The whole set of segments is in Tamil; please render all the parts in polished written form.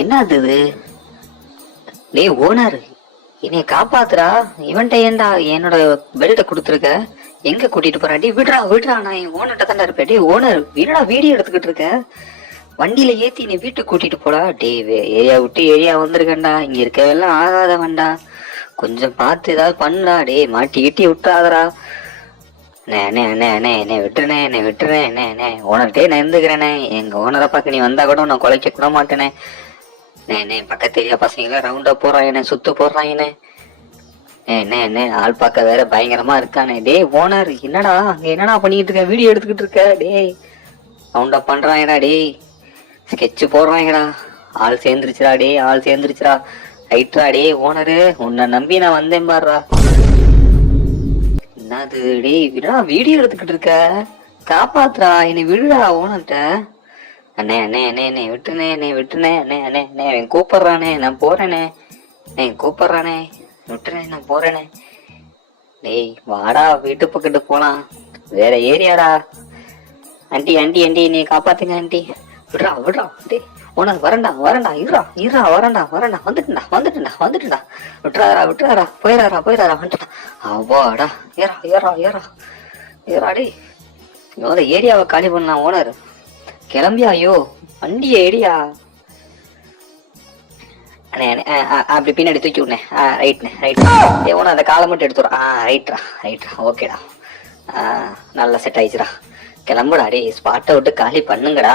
என்ன அது? டேய் ஓனர், என்னைய காப்பாத்துறா. இவன்ட்ட ஏன்டா என்னோட பெல்ட்டை கொடுத்துருக்க? எங்க கூட்டிட்டு போறா? டேய் விடுறா விடுறா, நான் என் ஓனர்ட்ட தானே இருப்பேன். டேய் ஓனர், என்னடா வீடியோ எடுத்துக்கிட்டு இருக்க? வண்டியில ஏத்தி நீ வீட்டுக்கு கூட்டிட்டு போடா. டேய் ஏரியா விட்டு ஏரியா வந்திருக்கேன்டா, இங்க இருக்கவெல்லாம் ஆகாதவன்டா, கொஞ்சம் பார்த்து ஏதாவது பண்ணா. டேய் மாட்டி கிட்டி விட்டுறாதரா. அண்ணே அண்ணே அண்ணே என்னை விட்டுறனே, என்னை விட்டுறேன். என்ன ஓனர்கிட்டே நான் இருந்துக்கிறேனே. எங்க ஓனரை பார்க்க நீ வந்தா கூட நான் குலைக்க கூட மாட்டேனே. என்ன பக்கத்து ஏரியா பசங்கள ரவுண்டா போடுறாங்கண்ணே, சுத்து போடுறாங்கண்ணே. என்ன ஆள் பார்க்க வேற பயங்கரமா இருக்கானே. டேய் ஓனர், என்னடா அங்க என்னடா பண்ணிட்டு இருக்க? வீடியோ எடுத்துக்கிட்டு இருக்க? டேய் ரவுண்டா பண்றாங்கடா. டேய் ஸ்கெட்சு போடுறாங்கடா. ஆள் சேர்ந்துருச்சுடா. டேய் ஆள் சேர்ந்துருச்சுடா. ரைட்ரா. டேய் ஓனரு, உன்னை நம்பி நான் வந்தேன் பாருடா. என்னது? டேய் விடா, வீடியோ எடுத்துக்கிட்டு இருக்க, காப்பாத்துறா, என்னை விடுடா ஓனர்கிட்ட. அண்ணே அண்ணே அண்ணே என்னை விட்டுனே, என்னை விட்டுனே. அண்ணே அண்ணே அண்ணே அவன் கூப்பிடுறானே, நான் போறேனே. கூப்பிடுறானே, விட்டுனே, நான் போறேனே. டேய் வாடா, வீட்டு பக்கத்து போலாம், வேற ஏரியாடா. ஆண்டி ஆண்டி ஆண்டி என்னை காப்பாத்துங்க ஆண்டி. விடுறா விடுறா. டேய் ஓனர் வரண்டா வரண்டா, இருடா இருடா, வரண்டா வரண்டா, வந்துட்டுண்டா வந்துட்டுண்டா வந்துட்டுண்டா. விட்டுறாரா விட்டுறாரா, போயிடாரா போயிடாரா, வந்துட்டா. அவ்வாடா, ஏறா ஏறா ஏறா ஏறா. டேய் இவன் ஏரியாவை காலி பண்ணா ஓனர். கிளம்பியா? ஐயோ வண்டியை ஏடியா. அண்ணே அப்படி பின்னாடி தூக்கி விடனே. ரைட்ண்ணே ரைட். ஓனர் அந்த காலை மட்டும் எடுத்துடும். ரைட்ரா ரைட்ரா, ஓகேடா. நல்லா செட் ஆயிடுச்சுடா. கிளம்புடா. டே ஸ்பாட்டை விட்டு காலி பண்ணுங்கடா.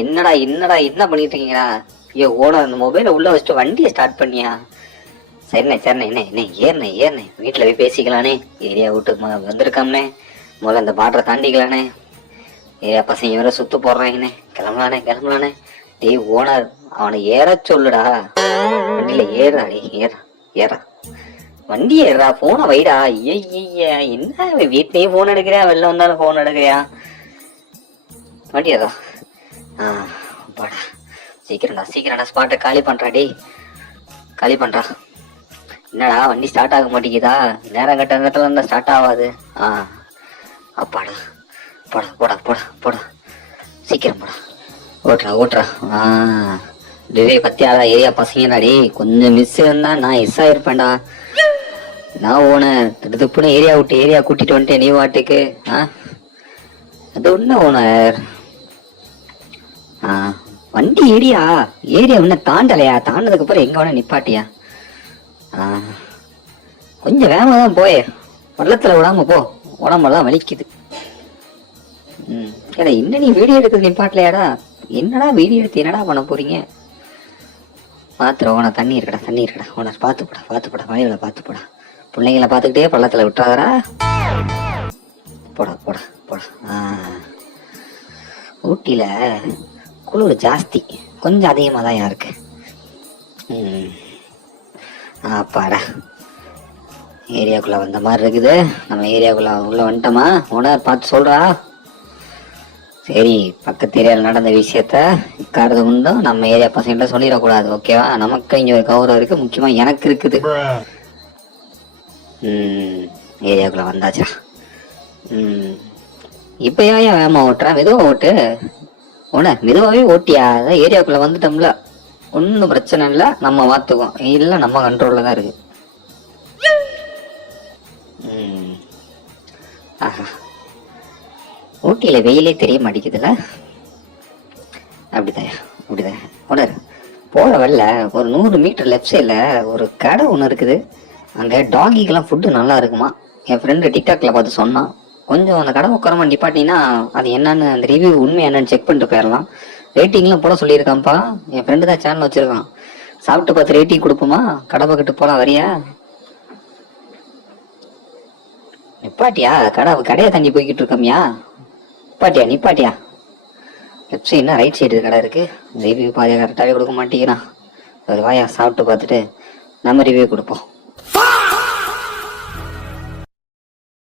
என்னடா என்னடா என்ன பண்ணிட்டு இருக்கீங்களா? ஐயோ ஓனர், அந்த மொபைலை உள்ள வச்சுட்டு வண்டியை ஸ்டார்ட் பண்ணியா? சரிண்ணே சரிண்ணே. என்ன ஏறினே ஏறினே, வீட்டில் போய் பேசிக்கலானே. ஏரியா விட்டு வந்திருக்காம்னே, முதல்ல அந்த பாட்டரை தாண்டிக்கலானே. ஏரியா பசங்க வேற சுத்து போடுறாங்கண்ணே. கிளம்பலானே கிளம்பலானே. டேய் ஓனர், அவனை ஏற சொல்லுடா. வண்டியில ஏறா. டே ஏறா ஏறா, வண்டி ஏறா, போனை வைடா. ஐயா என்ன வீட்லயே போன் எடுக்கிறியா, வெளில வந்தாலும் போன் எடுக்கிறியா? வண்டி ஏறா. பாடா, சீக்கிரம்டா சீக்கிரம்டா, ஸ்பாட்டை காலி பண்றா. டேய் காலி பண்றா. என்னடா வண்டி ஸ்டார்ட் ஆக மாட்டேங்குதா? நேரம் கட்டத்துல இருந்தா ஸ்டார்ட் ஆகாது. அப்பாடா, போடா போடா போடா போடா, சீக்கிரம் போடா. ஓட்டுறா ஓட்டுறா. டே பத்தியாடா, ஏரியா பசங்கடா. டே கொஞ்சம் மிஸ் இருந்தா நான் எஸ் ஆயிருப்பேன்டா. நான் ஓனர் திடுப்புன்னு ஏரியா விட்டு ஏரியா கூட்டிட்டு வந்துட்டேன் நீ வாட்டுக்கு. அது ஒண்ணு ஓனர். வண்டி ஏரியா ஏரியா இன்னும் தாண்டலையா? தாண்டதுக்கு அப்புறம் எங்க வேணா நிப்பாட்டியா? கொஞ்சம் வேகமா தான் போய, பள்ளத்துல விடாம போ, உடம்பெல்லாம் வலிக்குது. ஏடா இன்னும் நீ வீடியோ எடுக்கிறது நிப்பாட்டலையாடா? என்னடா வீடியோ எடுத்து என்னடா பண்ண போறீங்க? பாத்துற ஓன, தண்ணி இருக்கடா தண்ணி இருக்கடா. ஓனர் பார்த்து போடா பார்த்து போடா, வழிகளை பார்த்து போடா. பிள்ளைங்களை பார்த்துக்கிட்டே பள்ளத்துல விட்டுறாதரா. போடா போடா போடா. ஊட்டியில குளிர் ஜாஸ்தி, கொஞ்சம் அதிகமாக தான் இருக்கு. அப்பாடா, ஏரியாக்குள்ள வந்த மாதிரி இருக்குது. நம்ம ஏரியாக்குள்ள உள்ள வந்துட்டோமா? ஓனர் பார்த்து சொல்றா. சரி, பக்கத்து ஏரியாவில் நடந்த விஷயத்த இக்காரது உண்டும் நம்ம ஏரியா பசங்கிட்ட சொல்லிடக்கூடாது, ஓகேவா? நமக்கு இங்க ஒரு கௌரவம் இருக்கு, முக்கியமா எனக்கு இருக்குது. ஏரியாக்குள்ள வந்தாச்சா? இப்ப ஏன் வேகமா ஓட்டுறான்? மெதுவா ஓட்டு ஓனர், மெதுவாவே ஓட்டியா? அதான் ஏரியாக்குள்ள வந்துட்டோம்ல, ஒன்னும் பிரச்சனை இல்லை, நம்ம பார்த்துக்குவோம். இல்லை நம்ம கண்ட்ரோல்ல தான் இருக்கு. ஊட்டியில வெயிலே தெரிய மாட்டேங்குதுல்ல? அப்படிதான் அப்படிதான் ஓனர். போற வரல ஒரு 100 மீட்டர் லெஃப்ட் சைட்ல ஒரு கடை ஒன்று இருக்குது. அங்க டாகிக்கெல்லாம் ஃபுட்டு நல்லா இருக்குமா. என் ஃப்ரெண்டு டிக்டாக்ல பார்த்து சொன்னான். கொஞ்சம் அந்த கடை உட்காரமா நிப்பாட்டினா அது என்னன்னு, அந்த ரிவ்யூ உண்மை என்னன்னு செக் பண்ணிட்டு போயிடலாம். ரேட்டிங்லாம் போட சொல்லியிருக்கான்ப்பா. என் ஃப்ரெண்டு தான் சேனல் வச்சிருக்கான். சாப்பிட்டு பார்த்து ரேட்டிங் கொடுப்போமா? கடை பக்கத்து போலாம், வரியா? நிப்பாட்டியா? கடையை தண்ணி போய்கிட்டு இருக்கோம்யா. நிப்பாட்டியா நிப்பாட்டியா? லெஃப்ட் சைடுனா ரைட் சைடு கடை இருக்கு. ரிவ்யூ பாதியா கரெக்டாகவே கொடுக்க மாட்டேங்கிறான். ஒரு வாயா சாப்பிட்டு பார்த்துட்டு நம்ம ரிவ்யூ கொடுப்போம்.